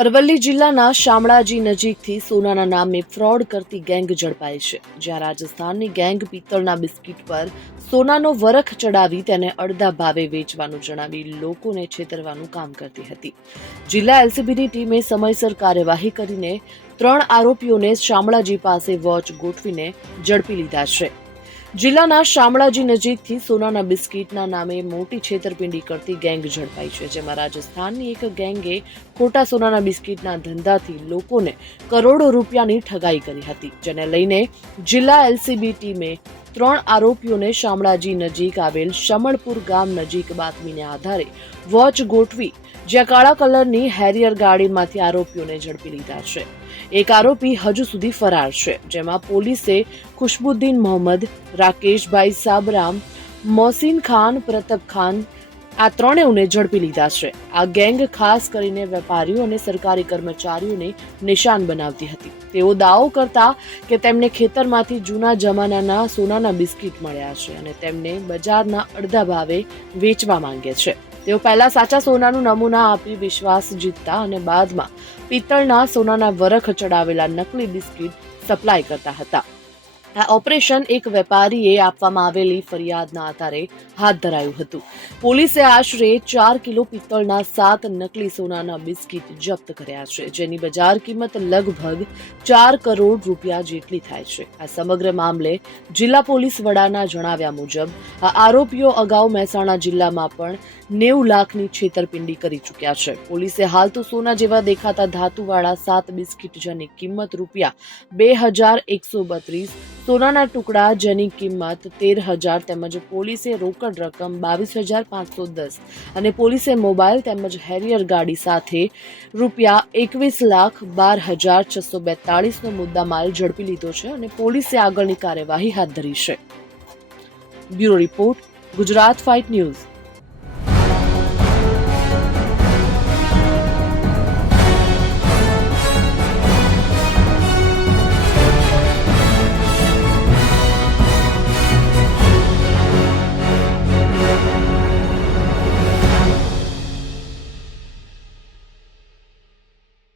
અરવલ્લી જિલ્લાના શામળાજી નજીકથી સોનાના નામે ફ્રોડ કરતી ગેંગ ઝડપાઈ છે. જ્યાં રાજસ્થાનની ગેંગ પિત્તળના બિસ્કિટ પર સોનાનો વરખ ચડાવી તેને અડધા ભાવે વેચવાનું જણાવી લોકોને છેતરવાનું કામ કરતી હતી. જિલ્લા એલસીબીની ટીમે સમયસર કાર્યવાહી કરીને 3 આરોપીઓને શામળાજી પાસે વોચ ગોઠવીને ઝડપી લીધા છે. જિલ્લાના શામળાજી નજીકથી સોનાના બિસ્કિટના નામે મોટી છેતરપિંડી કરતી ગેંગ ઝડપાઈ છે. જેમાં રાજસ્થાનની એક ગેંગે ખોટા સોનાના બિસ્કિટના ધંધાથી લોકોને કરોડો રૂપિયાની ઠગાઈ કરી હતી. જેને લઈને જિલ્લા એલસીબી ટીમે 3 આરોપીઓને શામળાજી નજીક આવેલ શમળપુર ગામ નજીક બાતમીને આધારે વોચ ગોઠવી જ્યાં કાળા કલરની હેરિયર ગાડીમાંથી આરોપીઓને ઝડપી લીધા છે. એક આરોપી હજુ સુધી ફરાર છે. જેમાં પોલીસે ખુશબુદ્દીન મોહમ્મદ, રાકેશભાઈ સાબરામ, મોહસિન ખાન, પ્રતાપ ખાન આ ત્રણેયને ઝડપી લીધા છે. આ ગેંગ ખાસ કરીને વેપારીઓ અને સરકારી કર્મચારીઓને નિશાન બનાવતી હતી. તેઓ દાવો કરતા કે તેમને ખેતરમાંથી જૂના જમાનાના સોનાના બિસ્કિટ મળ્યા છે અને તેમને બજારના અડધા ભાવે વેચવા માંગે છે. તેઓ પહેલા સાચા સોનાનું નમૂના આપી વિશ્વાસ જીતતા અને બાદમાં પિત્તળના સોનાના વરખ ચડાવેલા નકલી બિસ્કિટ સપ્લાય કરતા હતા. આ ઓપરેશન એક વેપારીએ આપવામાં આવેલી ફરિયાદના આધારે હાથ ધરાયું હતું. પોલીસે આશરે 4 કિલો પિત્તળના 7 નકલી સોનાના બિસ્કિટ જપ્ત કર્યા છે, જેની બજાર કિંમત લગભગ 4 કરોડ રૂપિયા જેટલી થાય છે. આ સમગ્ર મામલે જિલ્લા પોલીસ વડાના જણાવ્યા મુજબ આ આરોપીઓ અગાઉ મહેસાણા જિલ્લામાં પણ 90 લાખની છેતરપિંડી કરી ચૂક્યા છે. પોલીસે હાલ તો સોના જેવા દેખાતા ધાતુવાળા 7 બિસ્કિટ જેની કિંમત રૂપિયા 2132, સોનાના ટુકડા જેની કિંમત 13,000 તેમજ પોલીસે રોકડ રકમ 22,510 અને પોલીસે મોબાઈલ તેમજ હેરિયર ગાડી સાથે રૂપિયા 21,12,642 નો મુદ્દામાલ ઝડપી લીધો છે અને પોલીસે આગળની કાર્યવાહી હાથ ધરી છે. Bureau report, Gujarat fight news.